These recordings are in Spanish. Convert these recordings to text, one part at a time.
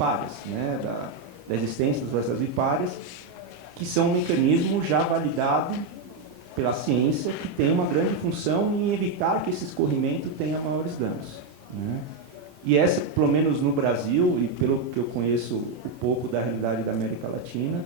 bipáreas, né, da existência das florestas bipáreas, que são um mecanismo já validado pela ciência, que tem uma grande função em evitar que esse escorrimento tenha maiores danos, né? E essa, pelo menos no Brasil, e pelo que eu conheço um pouco da realidade da América Latina,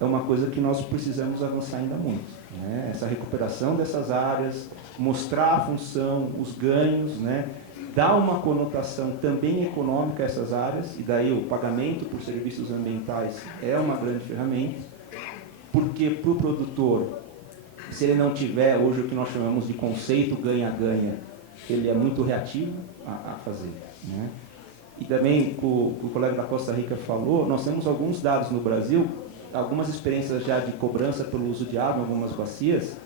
é uma coisa que nós precisamos avançar ainda muito, né? Essa recuperação dessas áreas, mostrar a função, os ganhos, né? Dar uma conotação também econômica a essas áreas, e daí o pagamento por serviços ambientais é uma grande ferramenta, porque para o produtor, se ele não tiver hoje o que nós chamamos de conceito ganha-ganha, ele é muito reativo a fazer, né? E também, o colega da Costa Rica falou, nós temos alguns dados no Brasil, algumas experiências já de cobrança pelo uso de água em algumas bacias,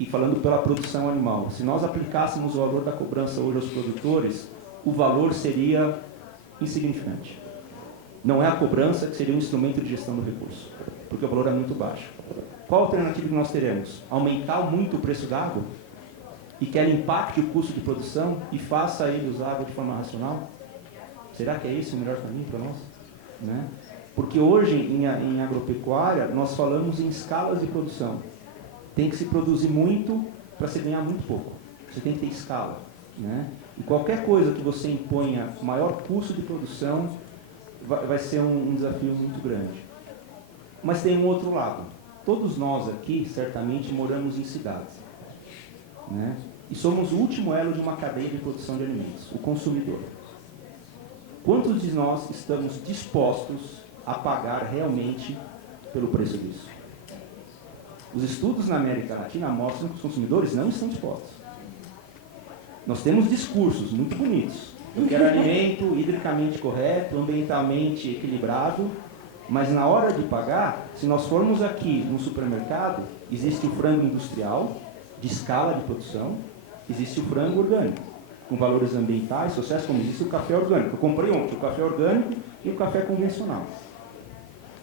e falando pela produção animal. Se nós aplicássemos o valor da cobrança hoje aos produtores, o valor seria insignificante. Não é a cobrança que seria um instrumento de gestão do recurso, porque o valor é muito baixo. Qual a alternativa que nós teremos? Aumentar muito o preço da água e que ela impacte o custo de produção e faça ele usar água de forma racional? Será que é esse o melhor caminho para nós? Né? Porque hoje, em agropecuária, nós falamos em escalas de produção. Tem que se produzir muito para se ganhar muito pouco. Você tem que ter escala, né? E qualquer coisa que você imponha maior custo de produção vai ser um desafio muito grande. Mas tem um outro lado. Todos nós aqui, certamente, moramos em cidades, né? E somos o último elo de uma cadeia de produção de alimentos, o consumidor. Quantos de nós estamos dispostos a pagar realmente pelo preço disso? Os estudos na América Latina mostram que os consumidores não estão dispostos. Nós temos discursos muito bonitos. Eu quero alimento hidricamente correto, ambientalmente equilibrado, mas na hora de pagar, se nós formos aqui no supermercado, existe o frango industrial, de escala de produção, existe o frango orgânico, com valores ambientais, sociais, como existe o café orgânico. Eu comprei ontem o café orgânico e o café convencional.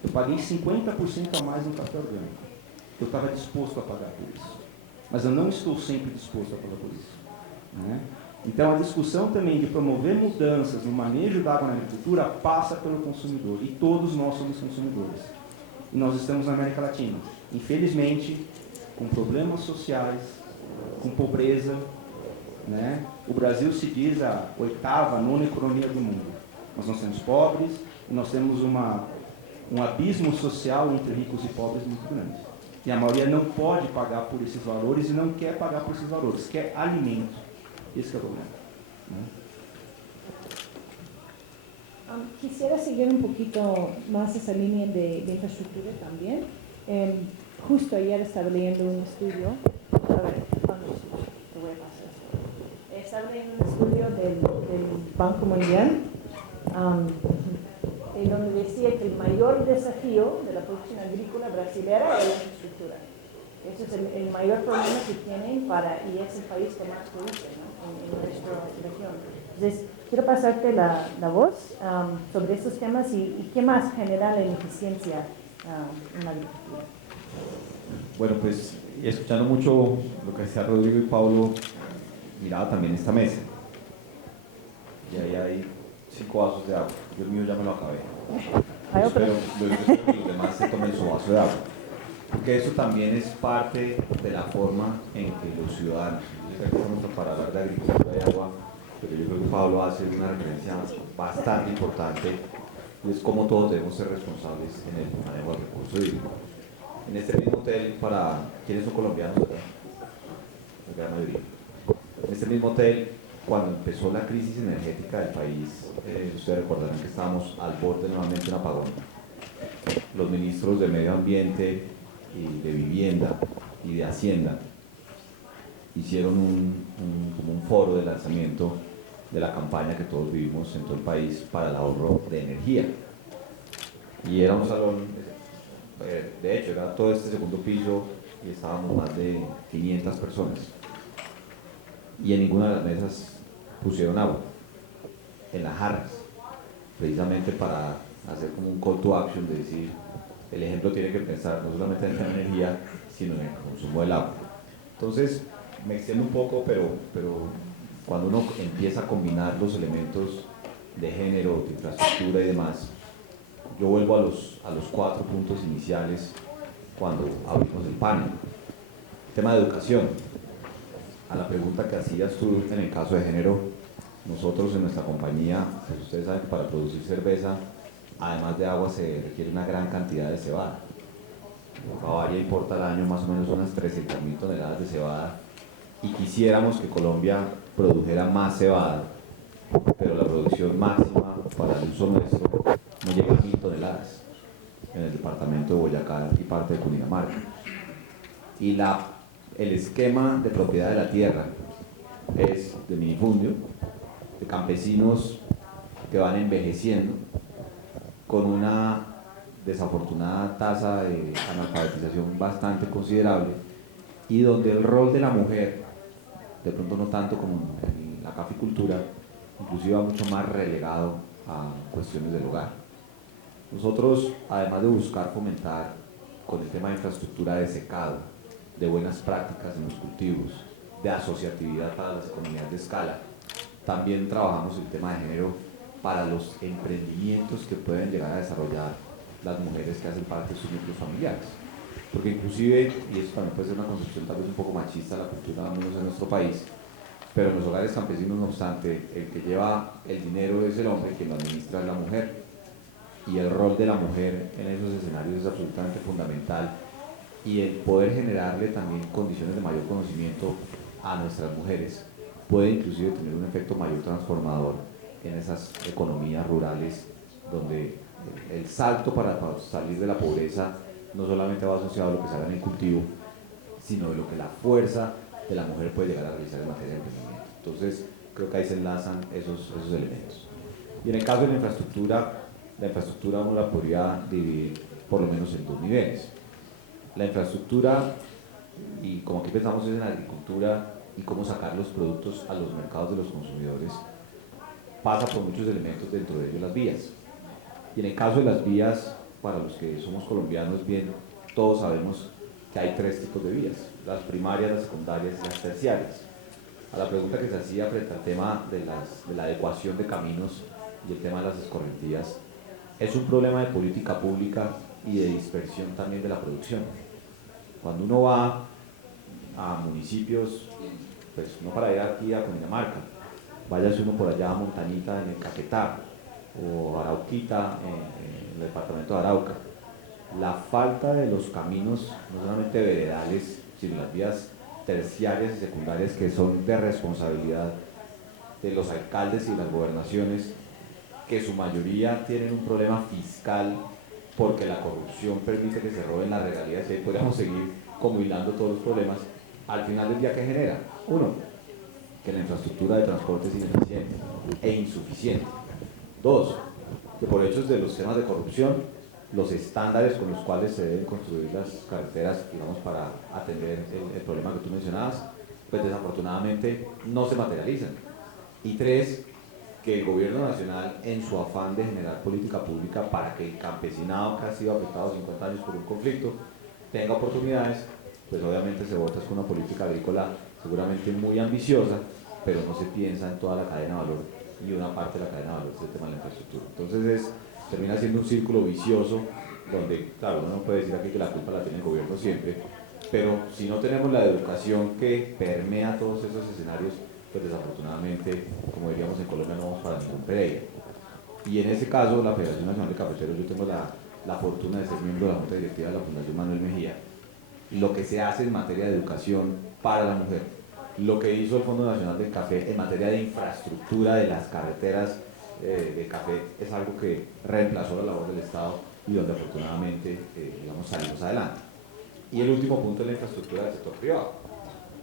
Eu paguei 50% a mais no café orgânico. Eu estava disposto a pagar por isso. Mas eu não estou sempre disposto a pagar por isso, né? Então, a discussão também de promover mudanças no manejo da água na agricultura passa pelo consumidor. E todos nós somos consumidores. E nós estamos na América Latina, infelizmente, com problemas sociais, com pobreza, né? O Brasil se diz a oitava, nona economia do mundo. Mas nós temos pobres e nós temos um abismo social entre ricos e pobres muito grande. E a maioria não pode pagar por esses valores e não quer pagar por esses valores, quer alimento. Esse é o problema, ¿no? Quisiera seguir un poquito más esa línea de infraestructura también. Justo ayer estaba leyendo un estudio, a ver, te voy a pasar esto. Estaba leyendo un estudio del Banco Mundial, en donde decía que el mayor desafío de la producción agrícola brasileña es la infraestructura. Ese es el mayor problema que tienen y es el país que más produce, ¿no? en nuestra región. Entonces, quiero pasarte la voz sobre estos temas y qué más genera la ineficiencia en la agricultura. Bueno, pues escuchando mucho lo que decía Rodrigo y Pablo, miraba también esta mesa. Y ahí hay 5 vasos de agua. Yo el mío ya me lo acabé. Espero que los demás se tomen su vaso de agua. Porque eso también es parte de la forma en que los ciudadanos, yo sé que estamos para hablar de agricultura y agua, pero yo creo que Pablo hace una referencia bastante importante, y es cómo todos debemos ser responsables en el manejo del recurso hídrico. En este mismo hotel, para quienes son colombianos, la gran mayoría, en este mismo hotel, cuando empezó la crisis energética del país, ustedes recordarán que estábamos al borde nuevamente de un apagón. Los ministros de Medio Ambiente y de Vivienda y de Hacienda hicieron como un foro de lanzamiento de la campaña que todos vivimos en todo el país para el ahorro de energía. Y era un salón, de hecho era todo este segundo piso y estábamos más de 500 personas. Y en ninguna de las mesas pusieron agua, en las jarras, precisamente para hacer como un call to action de decir, el ejemplo tiene que pensar no solamente en la energía, sino en el consumo del agua. Entonces, me extiendo un poco, pero cuando uno empieza a combinar los elementos de género, de infraestructura y demás, yo vuelvo a los 4 puntos iniciales cuando abrimos el panel. Tema de educación. A la pregunta que hacías tú en el caso de género, nosotros en nuestra compañía, pues ustedes saben que para producir cerveza, además de agua, se requiere una gran cantidad de cebada. Bavaria importa al año más o menos unas 300.000 toneladas de cebada y quisiéramos que Colombia produjera más cebada, pero la producción máxima para el uso nuestro no llega a 1.000 toneladas en el departamento de Boyacá y parte de Cundinamarca. Y el esquema de propiedad de la tierra es de minifundio, de campesinos que van envejeciendo con una desafortunada tasa de analfabetización bastante considerable y donde el rol de la mujer, de pronto no tanto como en la caficultura, inclusive va mucho más relegado a cuestiones del hogar. Nosotros, además de buscar fomentar con el tema de infraestructura de secado, de buenas prácticas en los cultivos, de asociatividad para las economías de escala, también trabajamos el tema de género para los emprendimientos que pueden llegar a desarrollar las mujeres que hacen parte de sus núcleos familiares. Porque inclusive, y eso también puede ser una concepción tal vez un poco machista de la cultura, al menos en nuestro país, pero en los hogares campesinos, no obstante, el que lleva el dinero es el hombre, quien lo administra es la mujer. Y el rol de la mujer en esos escenarios es absolutamente fundamental. Y el poder generarle también condiciones de mayor conocimiento a nuestras mujeres puede inclusive tener un efecto mayor transformador en esas economías rurales donde el salto para salir de la pobreza no solamente va asociado a lo que se haga en el cultivo, sino de lo que la fuerza de la mujer puede llegar a realizar en materia de emprendimiento. Entonces, creo que ahí se enlazan esos elementos. Y en el caso de la infraestructura uno la podría dividir por lo menos en 2 niveles. La infraestructura, y como aquí pensamos es en la agricultura y cómo sacar los productos a los mercados de los consumidores, pasa por muchos elementos, dentro de ellos las vías. Y en el caso de las vías, para los que somos colombianos, bien, todos sabemos que hay 3 tipos de vías: las primarias, las secundarias y las terciarias. A la pregunta que se hacía frente al tema de la adecuación de caminos y el tema de las escorrentías, es un problema de política pública y de dispersión también de la producción. Cuando uno va a municipios, pues no para ir aquí a Cundinamarca, váyase uno por allá a Montañita en el Caquetá o Arauquita en el departamento de Arauca, la falta de los caminos, no solamente veredales, sino las vías terciarias y secundarias que son de responsabilidad de los alcaldes y las gobernaciones, que su mayoría tienen un problema fiscal porque la corrupción permite que se roben las regalías, y ahí podríamos seguir como hilando todos los problemas. Al final del día, ¿qué genera? Uno, que la infraestructura de transporte es ineficiente e insuficiente. Dos, que por hechos de los temas de corrupción, los estándares con los cuales se deben construir las carreteras, digamos, para atender el problema que tú mencionabas, pues desafortunadamente no se materializan. Y tres, que el gobierno nacional, en su afán de generar política pública para que el campesinado, que ha sido afectado 50 años por un conflicto, tenga oportunidades, pues obviamente se vota con una política agrícola seguramente muy ambiciosa, pero no se piensa en toda la cadena de valor, y una parte de la cadena de valor es el tema de la infraestructura. Entonces termina siendo un círculo vicioso donde, claro, uno no puede decir aquí que la culpa la tiene el gobierno siempre, pero si no tenemos la educación que permea todos esos escenarios, pues desafortunadamente, como diríamos en Colombia, no vamos para ningún Pereira. Y en ese caso, la Federación Nacional de Cafeteros, yo tengo la fortuna de ser miembro de la Junta Directiva de la Fundación Manuel Mejía. Lo que se hace en materia de educación para la mujer, lo que hizo el Fondo Nacional del Café en materia de infraestructura de las carreteras de café, es algo que reemplazó la labor del Estado y donde afortunadamente digamos, salimos adelante. Y el último punto es la infraestructura del sector privado.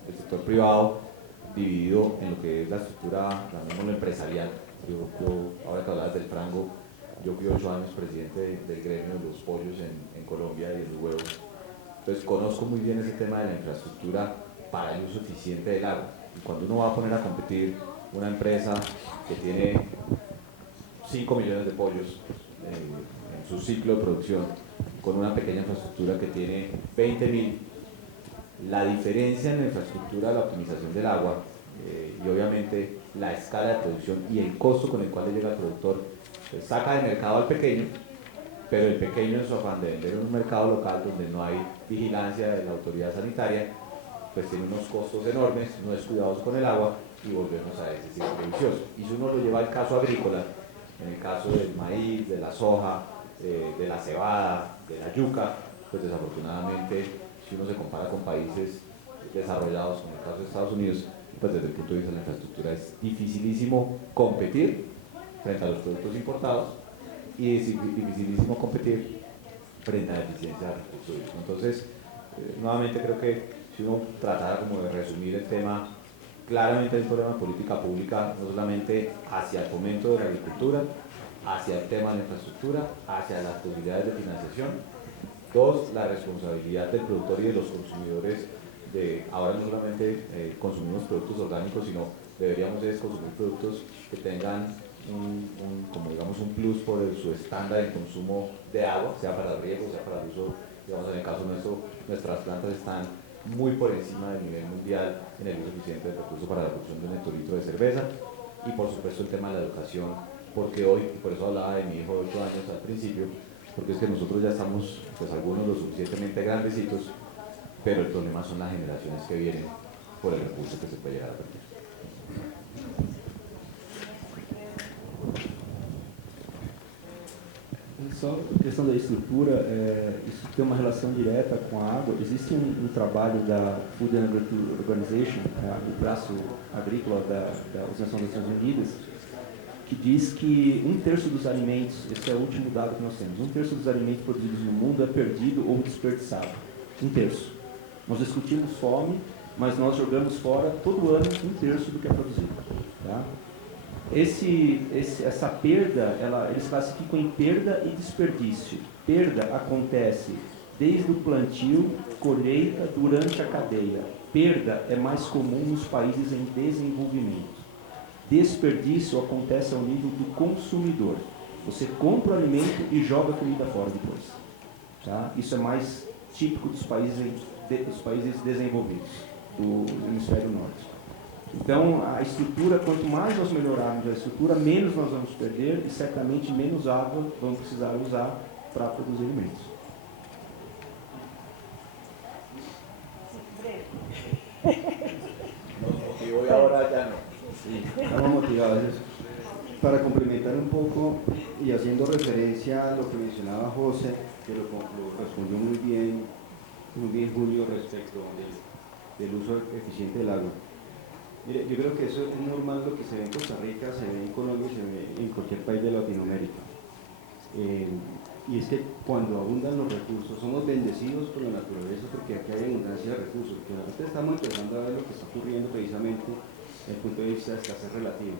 El sector privado dividido en lo que es la estructura, llamémoslo empresarial. Yo ahora que hablabas del frango, yo fui 8 años presidente del gremio de los pollos en Colombia y de los huevos. Entonces conozco muy bien ese tema de la infraestructura para el uso eficiente del agua. Y cuando uno va a poner a competir una empresa que tiene 5 millones de pollos en su ciclo de producción con una pequeña infraestructura que tiene 20.000, la diferencia en la infraestructura de la optimización del agua y obviamente la escala de producción y el costo con el cual le llega al productor, pues saca de mercado al pequeño, pero el pequeño en su afán de vender en un mercado local donde no hay vigilancia de la autoridad sanitaria, pues tiene unos costos enormes, no es cuidadoso con el agua y volvemos a ese ciclo vicioso. Y si uno lo lleva al caso agrícola, en el caso del maíz, de la soja, de la cebada, de la yuca, pues desafortunadamente, si uno se compara con países desarrollados, como el caso de Estados Unidos, pues desde el punto de vista de la infraestructura es dificilísimo competir frente a los productos importados y es dificilísimo competir frente a la eficiencia de recursos. Entonces, nuevamente creo que si uno tratara como de resumir el tema, claramente es un problema de política pública, no solamente hacia el fomento de la agricultura, hacia el tema de la infraestructura, hacia las posibilidades de financiación. Dos, la responsabilidad del productor y de los consumidores de ahora no solamente consumimos productos orgánicos, sino deberíamos consumir productos que tengan como digamos un plus por su estándar de consumo de agua, sea para el riego, sea para el uso, digamos en el caso nuestro, nuestras plantas están muy por encima del nivel mundial en el uso eficiente del recurso para la producción de un hectolitro de cerveza, y por supuesto el tema de la educación, porque hoy, y por eso hablaba de mi hijo de 8 años al principio, porque es que nosotros ya estamos, pues algunos lo suficientemente grandecitos, pero el problema son las generaciones que vienen por el recurso que se puede llegar a perder. Só questão da estrutura, isso tem uma relação direta com a água. Existe um trabalho da Food and Agriculture Organization, o braço agrícola da Organização das Nações Unidas, que diz que 1/3 dos alimentos, esse é o último dado que nós temos, 1/3 dos alimentos produzidos no mundo é perdido ou desperdiçado. 1/3. Nós discutimos fome, mas nós jogamos fora todo ano 1/3 do que é produzido. Tá? Essa perda, eles classificam em perda e desperdício. Perda acontece desde o plantio, colheita, durante a cadeia. Perda é mais comum nos países em desenvolvimento. Desperdício acontece ao nível do consumidor. Você compra o alimento e joga a comida fora depois. Tá? Isso é mais típico dos países desenvolvidos, do hemisfério norte. Então, a estrutura, quanto mais nós melhorarmos a estrutura, menos nós vamos perder e certamente menos água vamos precisar usar para produzir alimentos. Nos motivó y ahora ya no. Sí, estamos motivados. Para complementar un poco y haciendo referencia a lo que mencionaba José, que lo respondió muy bien Julio respecto del uso eficiente del agua. Mire, yo creo que eso es normal, lo que se ve en Costa Rica, se ve en Colombia y se ve en cualquier país de Latinoamérica. Y es que cuando abundan los recursos, somos bendecidos por la naturaleza porque aquí hay abundancia de recursos, porque ahorita estamos empezando a ver lo que está ocurriendo precisamente desde el punto de vista de escasez relativa.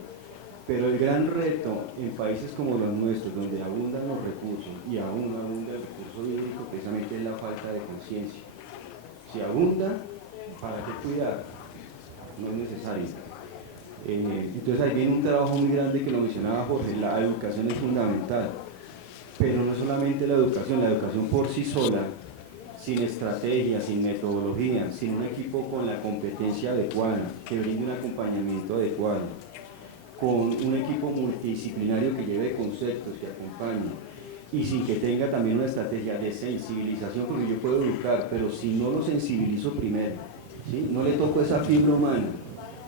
Pero el gran reto en países como los nuestros, donde abundan los recursos y aún abunda el recurso hídrico, precisamente es la falta de conciencia. Si abunda, ¿para qué cuidar? No es necesario. Entonces ahí viene un trabajo muy grande que lo mencionaba Jorge, la educación es fundamental, pero no solamente la educación por sí sola, sin estrategia, sin metodología, sin un equipo con la competencia adecuada, que brinde un acompañamiento adecuado, con un equipo multidisciplinario que lleve conceptos, que acompañe, y sin que tenga también una estrategia de sensibilización, porque yo puedo educar, pero si no lo sensibilizo primero, ¿sí? No le toco esa fibra humana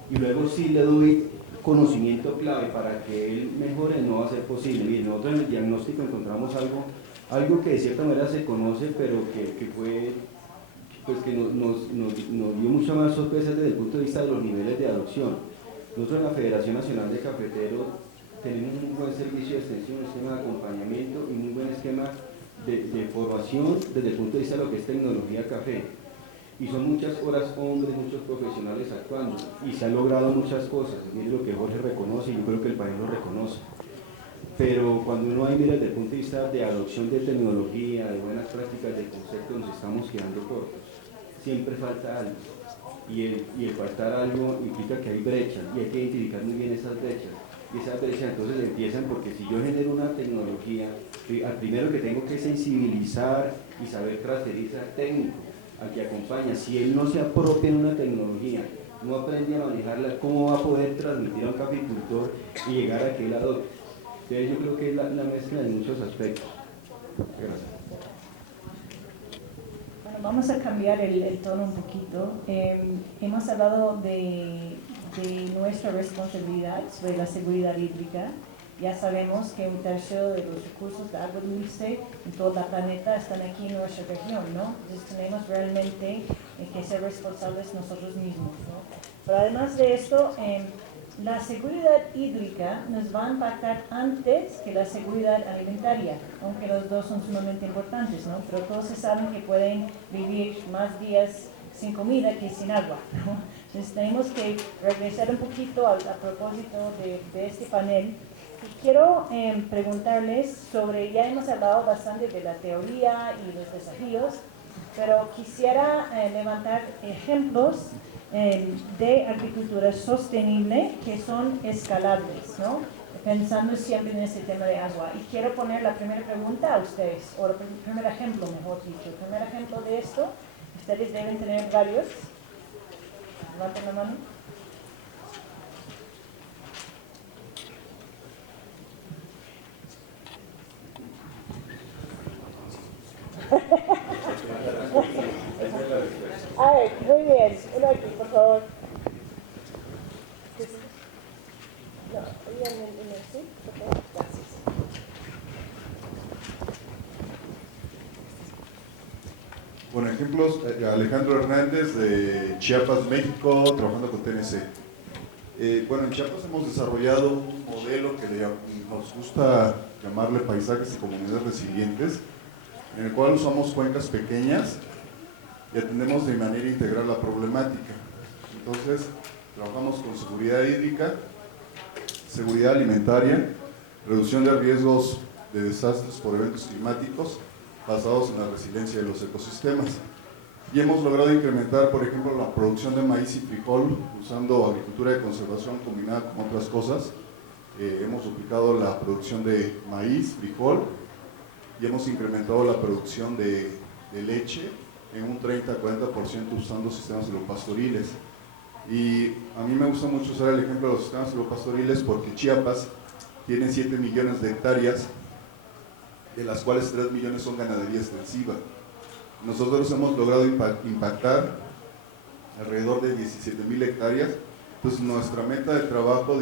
y luego sí le doy conocimiento clave para que él mejore, no va a ser posible. Miren, nosotros en el diagnóstico encontramos algo que de cierta manera se conoce, pero que fue, pues que nos dio mucha más sorpresa desde el punto de vista de los niveles de adopción. Nosotros en la Federación Nacional de Cafeteros tenemos un buen servicio de extensión, un esquema de acompañamiento y un muy buen esquema de formación desde el punto de vista de lo que es tecnología café. Y son muchas horas hombres, muchos profesionales actuando y se han logrado muchas cosas. Mire lo que Jorge reconoce y yo creo que el país lo reconoce. Pero cuando uno ahí mira desde el punto de vista de adopción de tecnología, de buenas prácticas, de conceptos, nos estamos quedando cortos. Siempre falta algo. Y el faltar algo implica que hay brechas y hay que identificar muy bien esas brechas. Y esas brechas entonces empiezan porque si yo genero una tecnología, al primero que tengo que sensibilizar y saber transferirse al técnico, al que acompaña. Si él no se apropia en una tecnología no aprende a manejarla, ¿cómo va a poder transmitir a un caficultor y llegar a que él adopte? Entonces yo creo que es la mezcla de muchos aspectos. Gracias. Bueno, vamos a cambiar el tono un poquito. Hemos hablado de nuestra responsabilidad sobre la seguridad hídrica. Ya sabemos que 1/3 de los recursos de agua dulce en todo el planeta están aquí en nuestra región, ¿no? Entonces tenemos realmente que ser responsables nosotros mismos, ¿no? Pero además de esto, la seguridad hídrica nos va a impactar antes que la seguridad alimentaria, aunque los dos son sumamente importantes, ¿no? Pero todos se saben que pueden vivir más días sin comida que sin agua, ¿no? Entonces tenemos que regresar un poquito a propósito de este panel. Y quiero preguntarles sobre, ya hemos hablado bastante de la teoría y los desafíos, pero quisiera levantar ejemplos de agricultura sostenible que son escalables, ¿no? Pensando siempre en este tema de agua. Y quiero poner la primera pregunta a ustedes, o el primer ejemplo, mejor dicho. El primer ejemplo de esto, ustedes deben tener varios. Levanten la mano. Ay, muy bien. Uno aquí, por favor. No, sí, por favor. Gracias. Bueno, ejemplos, Alejandro Hernández de Chiapas, México, trabajando con TNC. Bueno, en Chiapas hemos desarrollado un modelo que nos gusta llamarle paisajes y comunidades resilientes, en el cual usamos cuencas pequeñas y atendemos de manera integral la problemática. Entonces, trabajamos con seguridad hídrica, seguridad alimentaria, reducción de riesgos de desastres por eventos climáticos basados en la resiliencia de los ecosistemas. Y hemos logrado incrementar, por ejemplo, la producción de maíz y frijol usando agricultura de conservación combinada con otras cosas. Hemos duplicado la producción de maíz, frijol, y hemos incrementado la producción de leche en un 30-40% usando sistemas silvopastoriles. Y a mí me gusta mucho usar el ejemplo de los sistemas silvopastoriles porque Chiapas tiene 7 millones de hectáreas, de las cuales 3 millones son ganadería extensiva. Nosotros hemos logrado impactar alrededor de 17,000 hectáreas. Entonces nuestra meta de trabajo,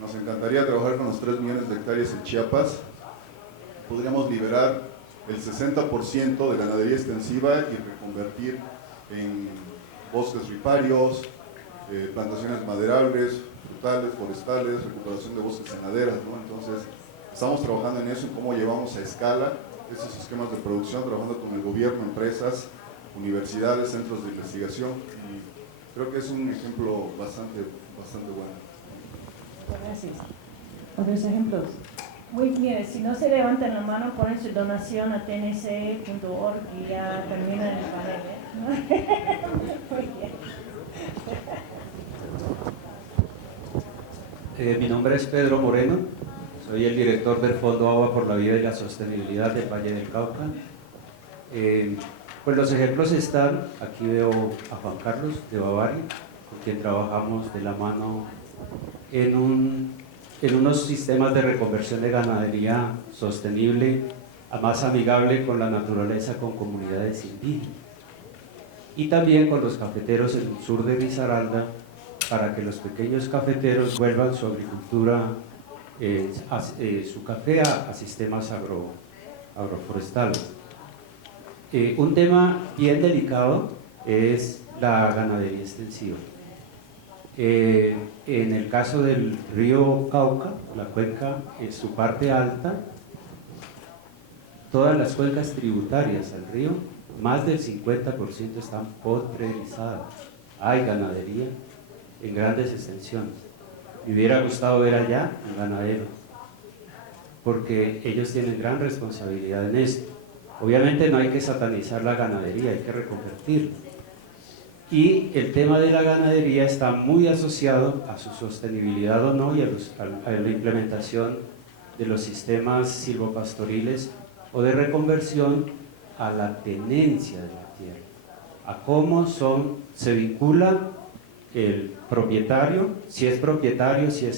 nos encantaría trabajar con los 3 millones de hectáreas en Chiapas. Podríamos liberar el 60% de ganadería extensiva y reconvertir en bosques riparios, plantaciones maderables, frutales, forestales, recuperación de bosques en laderas, ¿no? Entonces, estamos trabajando en eso, en cómo llevamos a escala esos esquemas de producción, trabajando con el gobierno, empresas, universidades, centros de investigación, y creo que es un ejemplo bastante bueno. Gracias. ¿Otros ejemplos? Muy bien, si no se levantan la mano, ponen su donación a tnc.org y ya terminan el panel, ¿eh? Muy bien. Mi nombre es Pedro Moreno, soy el director del Fondo Agua por la Vida y la Sostenibilidad del Valle del Cauca. Pues los ejemplos están, aquí veo a Juan Carlos de Bavaria, con quien trabajamos de la mano en unos sistemas de reconversión de ganadería sostenible, más amigable con la naturaleza, con comunidades indígenas. Y también con los cafeteros en el sur de Risaralda, para que los pequeños cafeteros vuelvan su agricultura, su café a sistemas agroforestales. Un tema bien delicado es la ganadería extensiva. En el caso del río Cauca, la cuenca, en su parte alta, todas las cuencas tributarias al río, más del 50% están potrerizadas. Hay ganadería en grandes extensiones. Me hubiera gustado ver allá un ganadero, porque ellos tienen gran responsabilidad en esto. Obviamente no hay que satanizar la ganadería, hay que reconvertirla. Y el tema de la ganadería está muy asociado a su sostenibilidad o no y a la implementación de los sistemas silvopastoriles o de reconversión a la tenencia de la tierra, a cómo se vincula el propietario, si es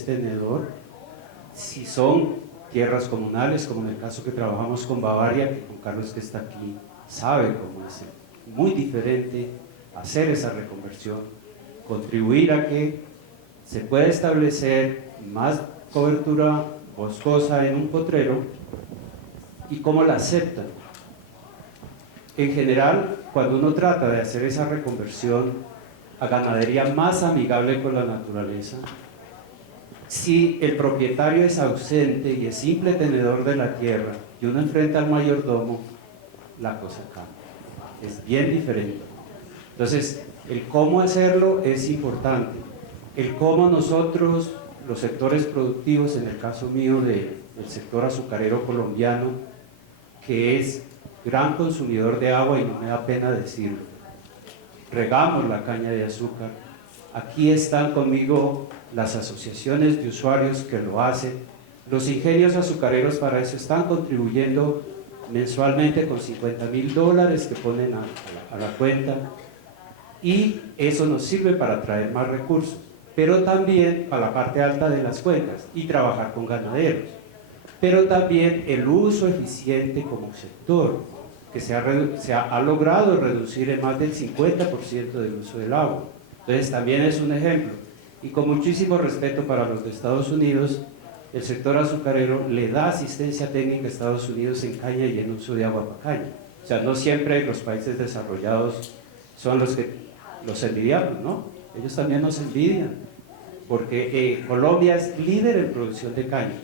tenedor, si son tierras comunales, como en el caso que trabajamos con Bavaria, que con Carlos que está aquí sabe cómo es muy diferente hacer esa reconversión, contribuir a que se pueda establecer más cobertura boscosa en un potrero y cómo la aceptan. En general, cuando uno trata de hacer esa reconversión a ganadería más amigable con la naturaleza, si el propietario es ausente y es simple tenedor de la tierra y uno enfrenta al mayordomo, la cosa cambia, es bien diferente. Entonces, el cómo hacerlo es importante, el cómo nosotros, los sectores productivos, en el caso mío del sector azucarero colombiano, que es gran consumidor de agua y no me da pena decirlo, regamos la caña de azúcar. Aquí están conmigo las asociaciones de usuarios que lo hacen, los ingenios azucareros para eso están contribuyendo mensualmente con $50,000 que ponen a la cuenta, y eso nos sirve para traer más recursos, pero también para la parte alta de las cuencas y trabajar con ganaderos, pero también el uso eficiente como sector, que se ha logrado reducir en más del 50% del uso del agua. Entonces también es un ejemplo, y con muchísimo respeto para los de Estados Unidos, el sector azucarero le da asistencia técnica a Estados Unidos en caña y en uso de agua para caña. O sea, no siempre los países desarrollados son los envidiables, ¿no? Ellos también nos envidian, porque Colombia es líder en producción de caña,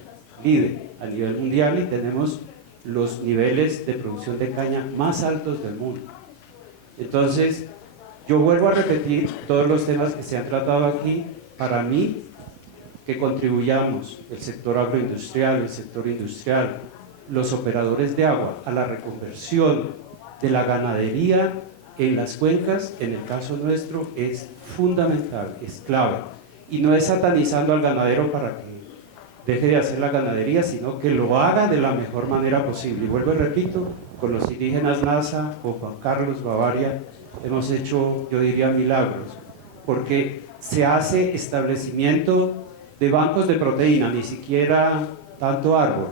líder a nivel mundial, y tenemos los niveles de producción de caña más altos del mundo. Entonces, yo vuelvo a repetir todos los temas que se han tratado aquí. Para mí, que contribuyamos el sector agroindustrial, el sector industrial, los operadores de agua a la reconversión de la ganadería en las cuencas, en el caso nuestro, es fundamental, es clave. Y no es satanizando al ganadero para que deje de hacer la ganadería, sino que lo haga de la mejor manera posible. Y vuelvo y repito, con los indígenas NASA, con Juan Carlos Bavaria, hemos hecho, yo diría, milagros, porque se hace establecimiento de bancos de proteína, ni siquiera tanto árbol,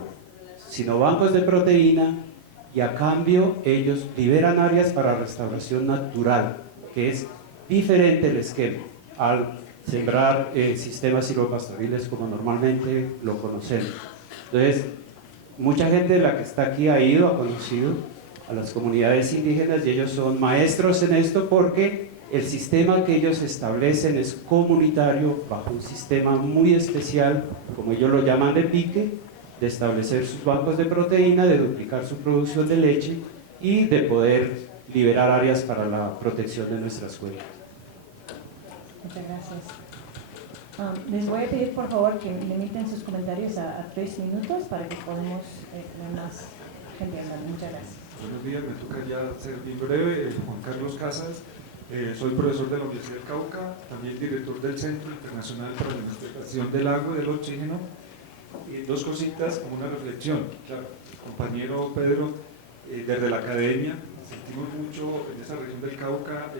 sino bancos de proteína, y a cambio ellos liberan áreas para restauración natural, que es diferente el esquema al sembrar sistemas silvopastoriles como normalmente lo conocemos. Entonces, mucha gente de la que está aquí ha conocido a las comunidades indígenas, y ellos son maestros en esto, porque el sistema que ellos establecen es comunitario, bajo un sistema muy especial, como ellos lo llaman de pique, de establecer sus bancos de proteína, de duplicar su producción de leche y de poder liberar áreas para la protección de nuestras cuencas. Muchas gracias. Les voy a pedir por favor que limiten sus comentarios a 3 minutos para que podamos tener más gente hablando. Muchas gracias. Buenos días, me toca ya ser bien breve. Juan Carlos Casas, soy profesor de la Universidad del Cauca, también director del Centro Internacional para la Investigación del Agua y del Oxígeno. Y 2 cositas como una reflexión. Claro, compañero Pedro, desde la academia sentimos mucho en esa región del Cauca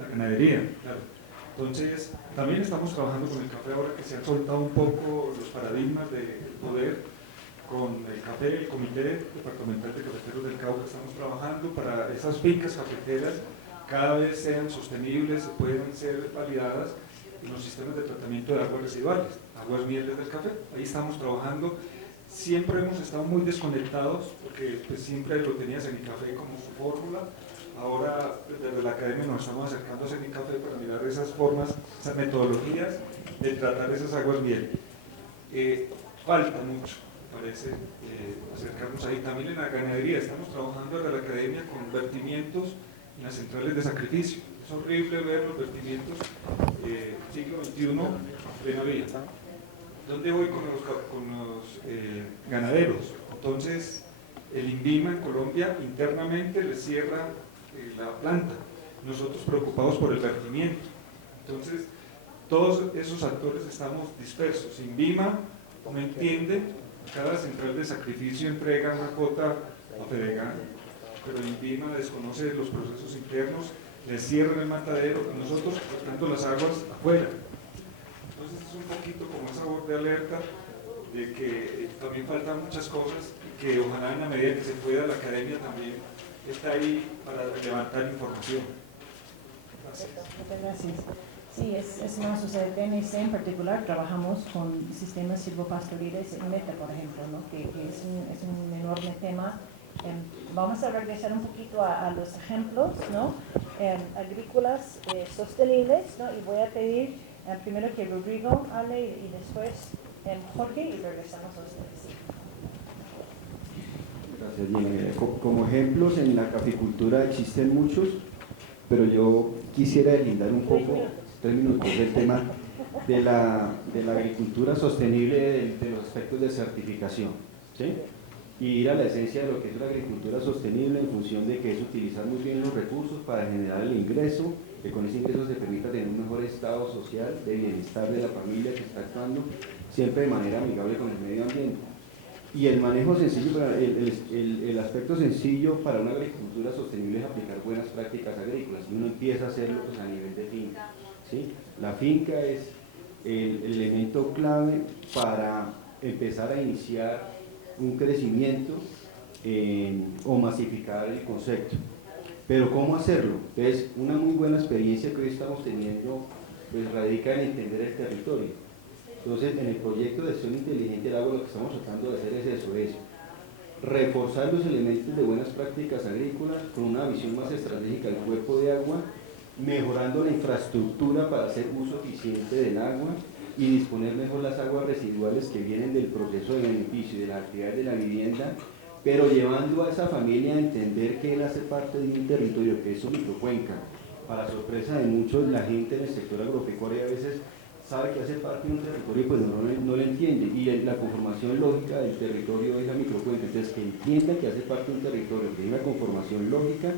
la ganadería, claro. Entonces, también estamos trabajando con el café ahora que se han soltado un poco los paradigmas de poder. Con el café, el Comité Departamental de Cafeteros del Cauca, estamos trabajando para esas fincas cafeteras cada vez sean sostenibles, puedan ser validadas en los sistemas de tratamiento de aguas residuales, aguas mieles del café. Ahí estamos trabajando. Siempre hemos estado muy desconectados, porque pues, siempre lo tenías en el café como su fórmula. Ahora desde la academia nos estamos acercando a Cenicafé para mirar esas formas, esas metodologías de tratar esas aguas miel. Falta mucho, parece, acercarnos ahí. También en la ganadería estamos trabajando desde la academia con vertimientos en las centrales de sacrificio. Es horrible ver los vertimientos siglo XXI plena vía. ¿Dónde voy con los ganaderos? Entonces, el INVIMA en Colombia internamente les cierra la planta. Nosotros preocupados por el vertimiento. Entonces, todos esos actores estamos dispersos. INVIMA no entiende, cada central de sacrificio entrega una cuota a Fedegan, pero INVIMA desconoce los procesos internos les cierran el matadero y nosotros botando las aguas afuera. Entonces es un poquito como esa voz de alerta de que también faltan muchas cosas y que ojalá en la medida que se pueda la academia también está ahí para levantar información. Gracias. Muchas gracias. Sí, es más, o sea, el PNC en particular trabajamos con sistemas silvopastoriles en Meta, por ejemplo, ¿no? que es un enorme tema. Vamos a regresar un poquito a los ejemplos, ¿no? Agrícolas sostenibles, ¿no? Y voy a pedir primero que Rodrigo hable y después Jorge, y regresamos a ustedes. Sí. Gracias, Gina. Como ejemplos en la caficultura existen muchos, pero yo quisiera deslindar un poco, 3 minutos, del tema de la agricultura sostenible, de los aspectos de certificación, ¿sí? Y ir a la esencia de lo que es una agricultura sostenible en función de que es utilizar muy bien los recursos para generar el ingreso, que con ese ingreso se permita tener un mejor estado social, de bienestar de la familia que está actuando, siempre de manera amigable con el medio ambiente. Y el manejo sencillo, el aspecto sencillo para una agricultura sostenible es aplicar buenas prácticas agrícolas, y uno empieza a hacerlo pues, a nivel de finca, ¿sí? La finca es el elemento clave para empezar a iniciar un crecimiento o masificar el concepto. Pero ¿cómo hacerlo? Entonces, una muy buena experiencia que hoy estamos teniendo pues, radica en entender el territorio. Entonces, en el proyecto de gestión inteligente del agua lo que estamos tratando de hacer es eso, es reforzar los elementos de buenas prácticas agrícolas con una visión más estratégica del cuerpo de agua, mejorando la infraestructura para hacer uso eficiente del agua y disponer mejor las aguas residuales que vienen del proceso de beneficio y de la actividad de la vivienda, pero llevando a esa familia a entender que él hace parte de un territorio que es su microcuenca. Para sorpresa de muchos, la gente en el sector agropecuario a veces sabe que hace parte de un territorio y pues no lo entiende, y la conformación lógica del territorio es la microcuenca. Entonces, que entienda que hace parte de un territorio, que tiene una conformación lógica,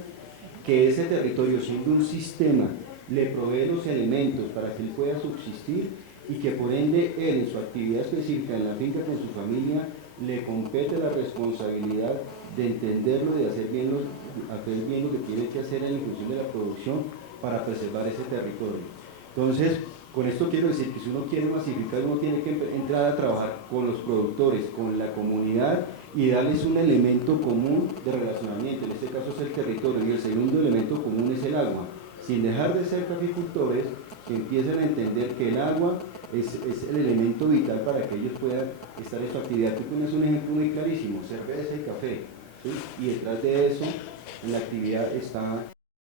que ese territorio, siendo un sistema, le provee los elementos para que él pueda subsistir, y que por ende él en su actividad específica en la finca con su familia le compete la responsabilidad de entenderlo, de hacer bien lo que tiene que hacer en la función de la producción para preservar ese territorio. Entonces, con esto quiero decir que si uno quiere masificar, uno tiene que entrar a trabajar con los productores, con la comunidad, y darles un elemento común de relacionamiento. En este caso es el territorio, y el segundo elemento común es el agua. Sin dejar de ser caficultores, que empiecen a entender que el agua es el elemento vital para que ellos puedan estar en su actividad. Tú pones un ejemplo muy clarísimo: cerveza y café, ¿sí? Y detrás de eso, en la actividad está